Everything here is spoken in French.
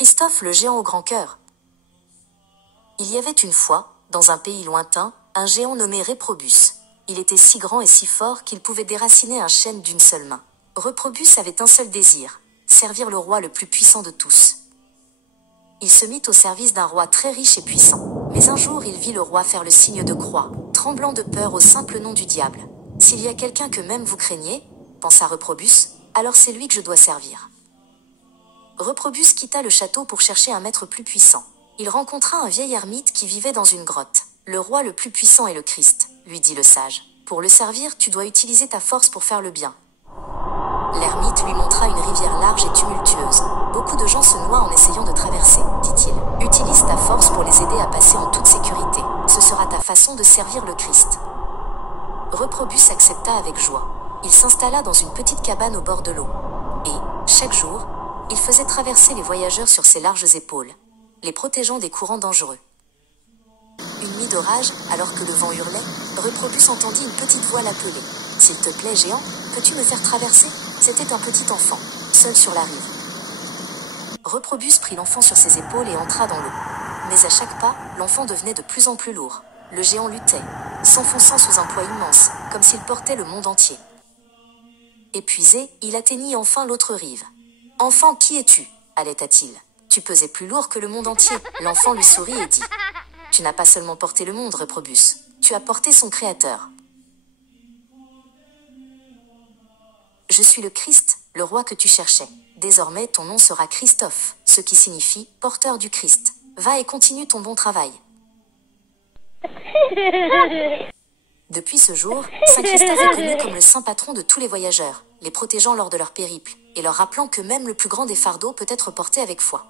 Christophe le géant au grand cœur. Il y avait une fois, dans un pays lointain, un géant nommé Réprobus. Il était si grand et si fort qu'il pouvait déraciner un chêne d'une seule main. Réprobus avait un seul désir, servir le roi le plus puissant de tous. Il se mit au service d'un roi très riche et puissant. Mais un jour il vit le roi faire le signe de croix, tremblant de peur au simple nom du diable. « S'il y a quelqu'un que même vous craignez, pensa Réprobus, alors c'est lui que je dois servir. » Réprobus quitta le château pour chercher un maître plus puissant. Il rencontra un vieil ermite qui vivait dans une grotte. « Le roi le plus puissant est le Christ, lui dit le sage. Pour le servir, tu dois utiliser ta force pour faire le bien. » L'ermite lui montra une rivière large et tumultueuse. Beaucoup de gens se noient en essayant de traverser, dit-il. Utilise ta force pour les aider à passer en toute sécurité. Ce sera ta façon de servir le Christ. Réprobus accepta avec joie. Il s'installa dans une petite cabane au bord de l'eau. Et, chaque jour, il faisait traverser les voyageurs sur ses larges épaules, les protégeant des courants dangereux. Une nuit d'orage, alors que le vent hurlait, Réprobus entendit une petite voix l'appeler. « S'il te plaît, géant, peux-tu me faire traverser ?» C'était un petit enfant, seul sur la rive. Réprobus prit l'enfant sur ses épaules et entra dans l'eau. Mais à chaque pas, l'enfant devenait de plus en plus lourd. Le géant luttait, s'enfonçant sous un poids immense, comme s'il portait le monde entier. Épuisé, il atteignit enfin l'autre rive. « Enfant, qui es-tu » allaita-t-il. « Tu pesais plus lourd que le monde entier. » L'enfant lui sourit et dit. « Tu n'as pas seulement porté le monde, Réprobus. Tu as porté son créateur. Je suis le Christ, le roi que tu cherchais. Désormais, ton nom sera Christophe, ce qui signifie « porteur du Christ ». Va et continue ton bon travail. » Depuis ce jour, Saint Christophe est connu comme le saint patron de tous les voyageurs, les protégeant lors de leur périple, et leur rappelant que même le plus grand des fardeaux peut être porté avec foi.